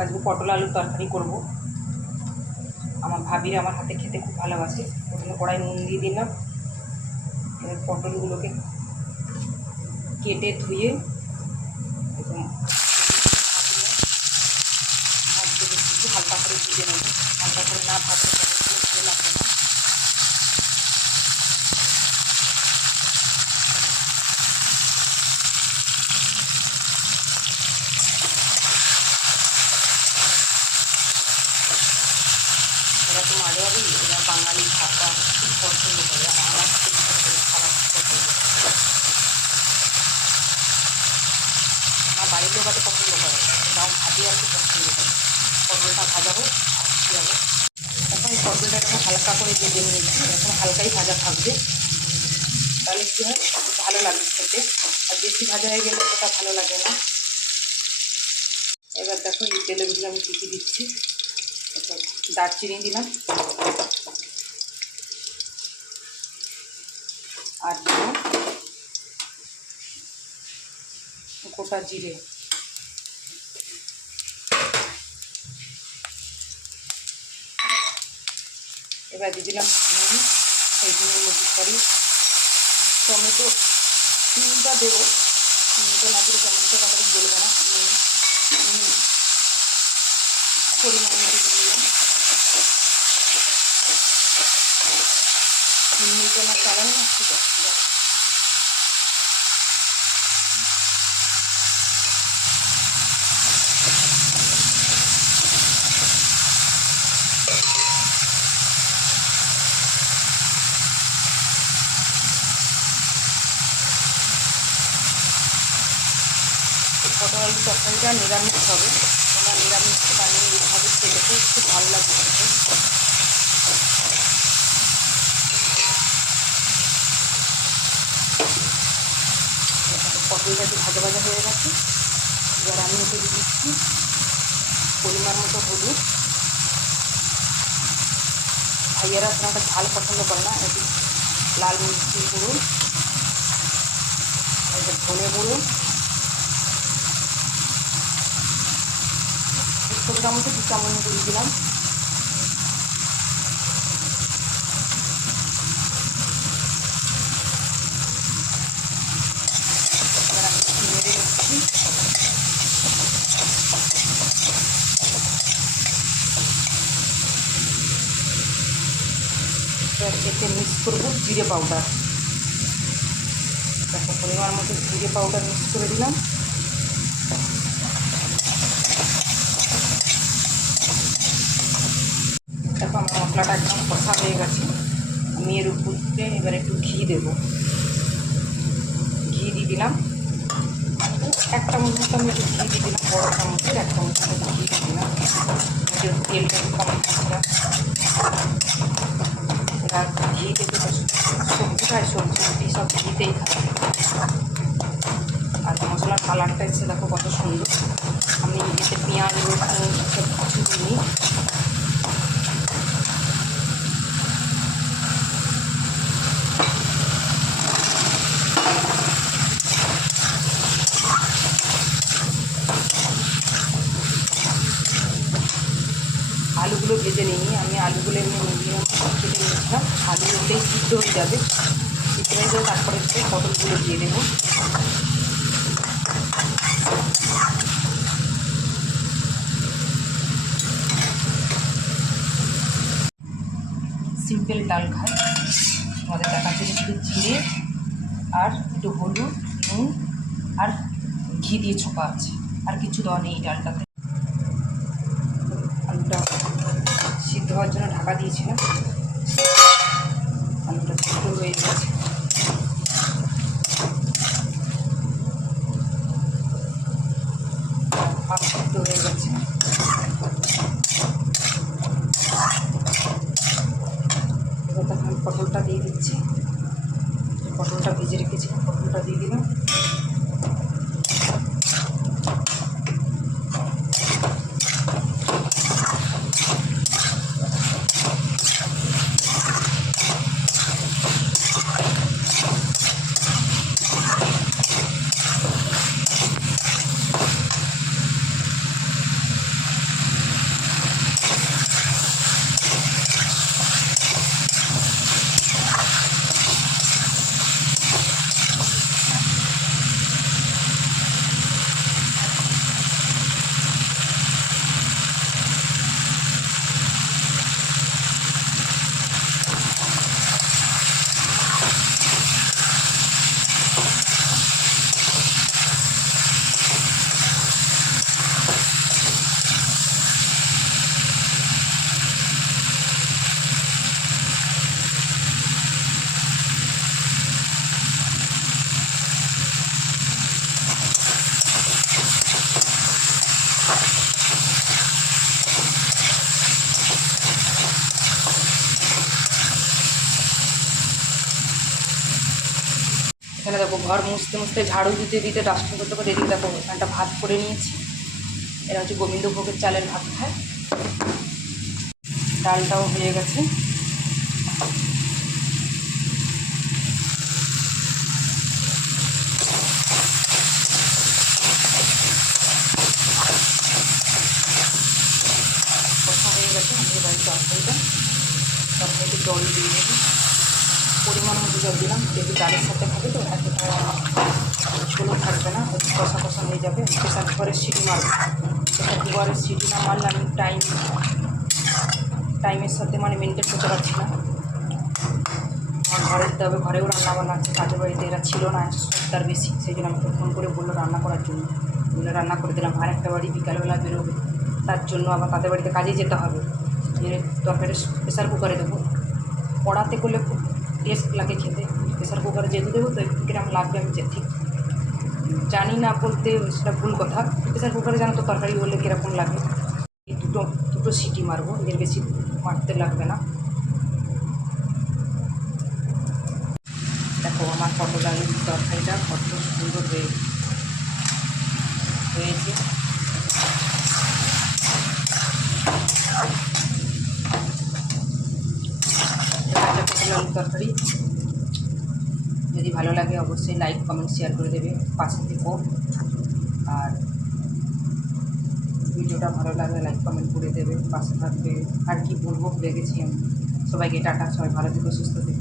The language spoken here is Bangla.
আজকে পটল আলুর তরকারি করব। আমার ভাবির আমার হাতে খেতে খুব ভালোবাসে। প্রথমে কড়াই নুন দিয়ে দিলাম। এবার পটলগুলোকে কেটে ধুয়ে হালকা করে ভেজে নেব। হালকা করে না ভাজলে পটলগুলো ভালো লাগবে না। এরা তো মাঝে মাঝে এরা বাঙালি ভাষা খুব পছন্দ করে, আমার খুব খাবার পছন্দ করে, আমার বাড়ির লোক এত পছন্দ করে, তাও ভাজি আর খুব পছন্দ করে। পটলটা ভাজাবো আর যাবো। এখন পটলটা একটু হালকা করে ভেজে নিয়েছি, এখন হালকাই ভাজা থাকবে, তাহলে কী হয় ভালো লাগবে খেতে। আর বেশি ভাজা হয়ে গেলে ওটা ভালো লাগে না। এবার দেখো এই তেলের উপরে আমি কী দিচ্ছি। দারচিনি দিলাম, আর দিলাম গোটা জিরে, এবার দিয়ে দিলাম নুন, এই নুনের মধ্যে টমেটো 3টা দেবো। 3টা না দিলে টমেটো কাটাতে বলবে না। পরিমাণ মতো দিলাম। 3 মিনিটে না চালানো না ঠিক আছে। পটল আলু তরকারিটা নিরামিষ হবে, তোমরা নিরামিষ বানিয়ে এইভাবে খেতে খুব ভালো লাগবে খেতে। পটলটা একটু ভাজা ভাজা হয়ে গেছে। এবার আমি ওকে দিচ্ছি পরিমাণ মতো হলুদ। ভাইয়ারা তোমাকে ঝাল পছন্দ করে না, একটু লাল মির্চির গুঁড়ো, একটু ধনে গুঁড়ো, ছোটো চামচে 2 চামচ দিয়ে দিলাম। এবার আমি নেড়ে নিচ্ছি। এবার এতে মিক্স করবো জিরে পাউডার। দেখো পরিমাণ মতো জিরে পাউডার মিক্স করে দিলাম। দেখো আমার মশলাটা একদম কষা হয়ে গেছে। আমি এর উপরে এবার একটু ঘি দেবো। ঘি দিয়ে দিলাম 1 চামচ মতো, আমি একটু ঘি দিয়ে দিলাম, বড়ো চামচের 1 চামচ মতো ঘি দিয়ে দিলাম। তেলটা একটু কম দিলাম। এবার ঘি দেবে, সবজি খায়, সবজি সব ঘিতেই খায়। আর মশলার কালারটা এসে দেখো কত সুন্দর। আমি এতে পেঁয়াজ রসুন সব কিছু দিই। আলুগুলো ভেজে নিই, আমি আলুগুলো এমনি মিডিয়াম কেটে নিয়েছিলাম। আলু এতেই সিদ্ধ হয়ে যাবে, সিদ্ধ হয়ে যাবে, তারপরে পটলগুলো দিয়ে দেবো। সিম্পল ডাল খায় আমাদের দেখাচ্ছে, শুধু জিরে আর একটু হলুদ, নুন আর ঘি দিয়ে ছোপা আছে, আর কিছু দেওয়া নেই এই ডালটাতে। আলুটা সিদ্ধ হওয়ার জন্য ঢাকা দিয়েছিলাম, আলুটা সিদ্ধ হয়ে গেছে। ভাত সিদ্ধ হয়ে গেছে। এবার তখন পটলটা দিয়ে দিচ্ছি। পটলটা ভেজে রেখেছিলাম, পটলটা দিয়ে দিলাম। ঘর মুছতে মুছতে ঝাড়ু দিতে দিতে ডাস্টবিন করতে করতে এদিকে দেখো এখানটা ভাত করে নিয়েছি। এরা হচ্ছে গোবিন্দভোগের চালের ভাত খায়। ডালটাও হয়ে গেছে। কষা হয়ে গেছে। আমি এবার তরকারিতে জল দিয়ে দেবো, পরিমাণ মতো জল দিলাম, যেহেতু ডালের সাথে খাবে তো এতটা ঝোলও থাকবে না, কষা কষা হয়ে যাবে। প্রেসার কুকারের সিটি মারবো, প্রেসার কুকারের সিটি না মারলে আমি টাইমের সাথে মানে মেনটেন করতে পারছি না। আমার ঘরে দিতে হবে, ঘরেও রান্নাবান্না আছে, কাজের বাড়িতে এরা ছিল না সপ্তাহ বেশি, সেই জন্য আমাকে ফোন করে বললো রান্না করার জন্য, বললো রান্না করে দিলাম। আর একটা বাড়ি বিকালবেলা বেরোবে, তার জন্য আবার তাদের বাড়িতে কাজে যেতে হবে। তরকারি প্রেসার কুকারে দেবো, কড়াতে করলে খুব টেস্ট লাগে খেতে, প্রেসার কুকারে যেহেতু দেবো তো একটু কিরম লাগবে আমি ঠিক জানি না, বলতে সেটা ভুল কথা। প্রেসার কুকারে জানো তো তরকারি বললে কীরকম লাগে। এই দুটো সিটি মারবো, এর বেশি মারতে লাগবে না। দেখো আমার পটল আলুর তরকারিটা কত সুন্দর হয়েছে। পটল আলুর তরকারি যদি ভালো লাগে অবশ্যই লাইক কমেন্ট শেয়ার করে দেবে, পাশে থেকো। আর ভিডিওটা ভালো লাগলে লাইক কমেন্ট করে দেবে, পাশে থাকবে। আর কি বলবো ভুলে গেছি আমি। সবাইকে টাটা, সবাই ভালো থেকো, সুস্থ থেকো।